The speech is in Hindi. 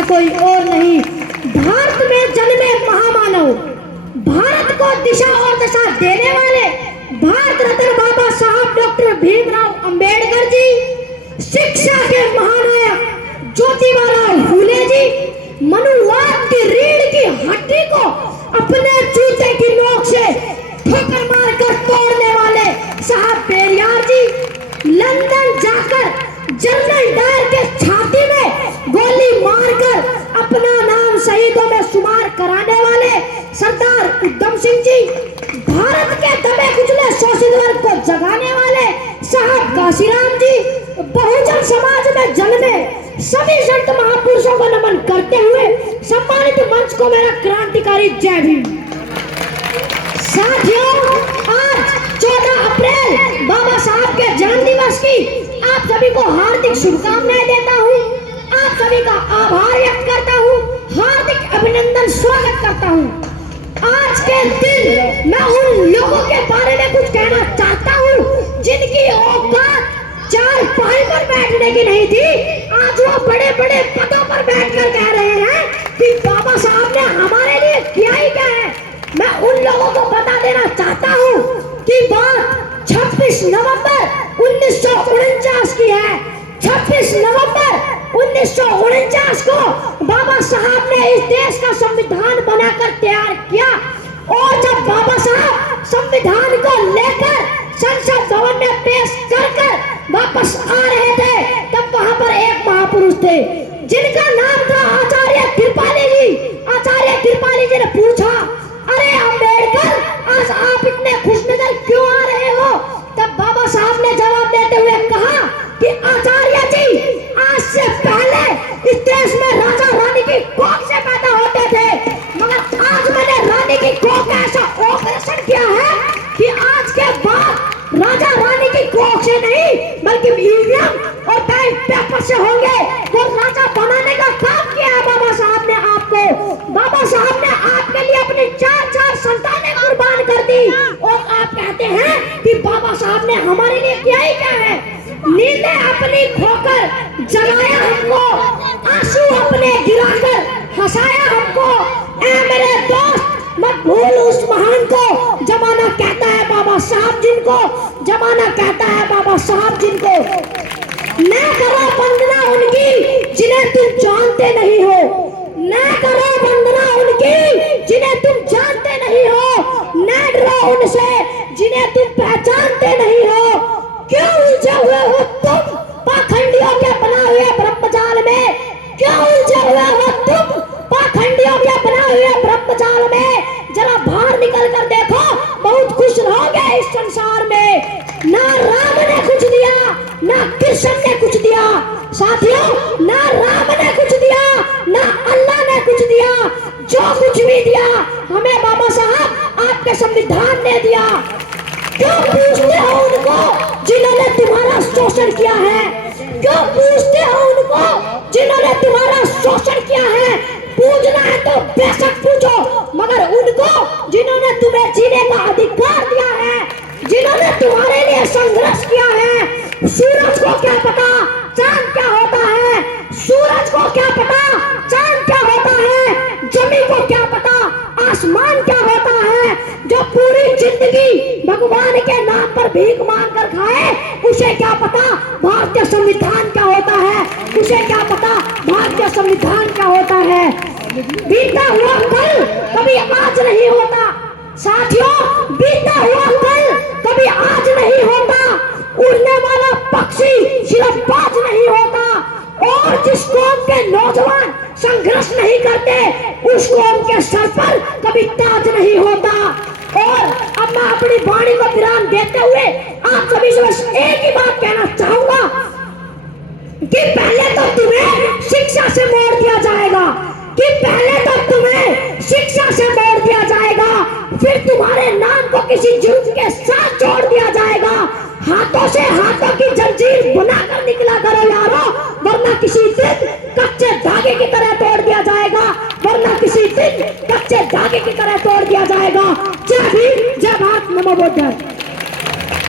ऐसा कोई और नहीं। भारत में जन्मे महामानव, भारत को दिशा और दशा देने वाले भारत रत्न बाबा साहब डॉक्टर भीमराव अंबेडकर जी, शिक्षा के महानायक ज्योतिबाराव फूले जी, मनुवाद की रीढ़ की हड्डी को अपने जूते की नोक से ठोकर मारकर तोड़ने वाले साहब पेरियार जी, लंदन जाकर जनरल डायर के छाती में गोली मारकर अपना नाम शहीदों में शुमार कराने वाले सरदार उधम सिंह जी, भारत के दबे कुचले शोषित वर्ग को जगाने वाले साहब काशीराम जी, बहुजन समाज में जन्मे सभी संत महापुरुषों को नमन करते हुए सम्मानित मंच को मेरा क्रांतिकारी जय भीम। साथियों, आज 14 अप्रैल बाबा साहब के जन्म दिवस की आप सभी को हार्दिक शुभकामनाएं देता हूँ, आप सभी का आभार व्यक्त करता हूँ, हार्दिक अभिनंदन स्वागत करता हूँ। आज के दिन मैं उन लोगों के बारे में कुछ कहना चाहता हूँ जिनकी औकात चार पाई पर बैठने की नहीं थी, आज वो बड़े बड़े पदों पर बैठकर कह रहे हैं कि बाबा साहब ने हमारे लिए किया ही क्या है। मैं उन लोगों को बता देना चाहता हूँ कि बात 26 नवंबर 1949 की है। 26 नवंबर 1949 को बाबा साहब ने इस देश का संविधान बनाकर तैयार किया और जब बाबा साहब संविधान को लेकर संसद भवन में पेश कर वापस आ रहे थे, तब वहां पर एक महापुरुष थे जिनका नाम था आचार्य कृपाली जी। आचार्य कृपाली जी ने पूछा, अरे अंबेडकर, आज आप इतने खुशनजर क्यों आ रहे हो? तब बाबा साहब ने जवाब देते हुए कहा कि आचार्य जी, आज से पहले इस देश में राजा रानी की कोख से पैदा होते थे, मगर आज मैंने रानी की कोख का ऐसा ऑपरेशन किया है कि आज के बाद राजा रानी की कोख से नहीं बल्कि ईवीएम और बैलेट पेपर से होंगे। वो राजा बनाने का काम किया है बाबा साहब ने आपको। बाबा साहब ने आपके लिए अपनी 4 संतानें कुर्बान कर दी और आप कहते हैं कि बाबा साहब ने हमारे लिए किया ही क्या है। नींदें अपनी खोकर जलाया हमको, आंसू अपने गिराकर हंसाया हमको। ऐ मेरे दोस्त, मत भूल उस महान को, जमाना कहता है बाबा साहब जिनको, जमाना कहता है बाबा साहब जिनको। न करो वंदना उनकी जिन्हें तुम जानते नहीं हो, न करो वंदना उनकी जिन्हें तुम जानते नहीं हो, न डरो उनसे जिन्हें तुम पहचानते नहीं हो। क्यों उलझे हुए हो तुम पाखंडियों के बना हुए ब्रह्मजाल में? क्यों उलझे हुए हो तुम पाखंडियों के बना हुए ब्रह्मजाल में? जरा बाहर निकल कर देखो, बहुत खुश रहोगे इस संसार में। ना राम ने कुछ दिया, ना कृष्ण ने कुछ दिया। साथियों, ना राम ने कुछ दिया, ना अल्लाह ने कुछ दिया। जो कुछ भी दिया हमें बाबा साहब आपके संविधान ने दिया। क्यों पूछते हो उनको जिन्होंने तुम्हारा शोषण किया है? क्यों पूछते हो उनको जिन्होंने तुम्हारा शोषण किया है? पूछना है तो बेशक पूछो, मगर उनको जिन्होंने तुम्हें जीने का अधिकार दिया है, जिन्होंने तुम्हारे लिए संघर्ष किया है। सूरज को क्या पता चांद क्या होता है? सूरज को क्या पता चांद क्या होता है? जमीन को क्या पता आसमान क्या होता है? जो पूरी जिंदगी भगवान के नाम पर भीख मांग कर खाए, उसे क्या पता भारतीय संविधान क्या होता है? उसे क्या पता भारतीय संविधान क्या होता है? बीता हुआ कल कभी आज नहीं होता। साथियों, बीता हुआ कल कभी आज नहीं होता। उड़ने वाला पक्षी सिर्फ बाज नहीं होता। और जिस कौम के नौजवान संघर्ष नहीं करते, उस कौम के सर पर कभी ताज नहीं होता। और अब मैं अपनी वाणी को विराम देते हुए आप सभी से बस एक ही बात कहना चाहूंगा कि पहले तो तुम्हें शिक्षा से मोड़ दिया जाएगा, कि पहले तो तुम्हें शिक्षा से मोड़ दिया जाएगा, फिर तुम्हारे नाम को किसी जुर्म के साथ जोड़ दिया जाएगा। हाथों से हाथों की जंजीर बनाकर निकला करो यारो, वरना किसी दिन कच्चे धागे की तरह तोड़ दिया जाएगा, वरना किसी दिन कच्चे धागे की तरह तोड़ दिया जाएगा। जय भीम, जय भारत, नमो बुद्ध।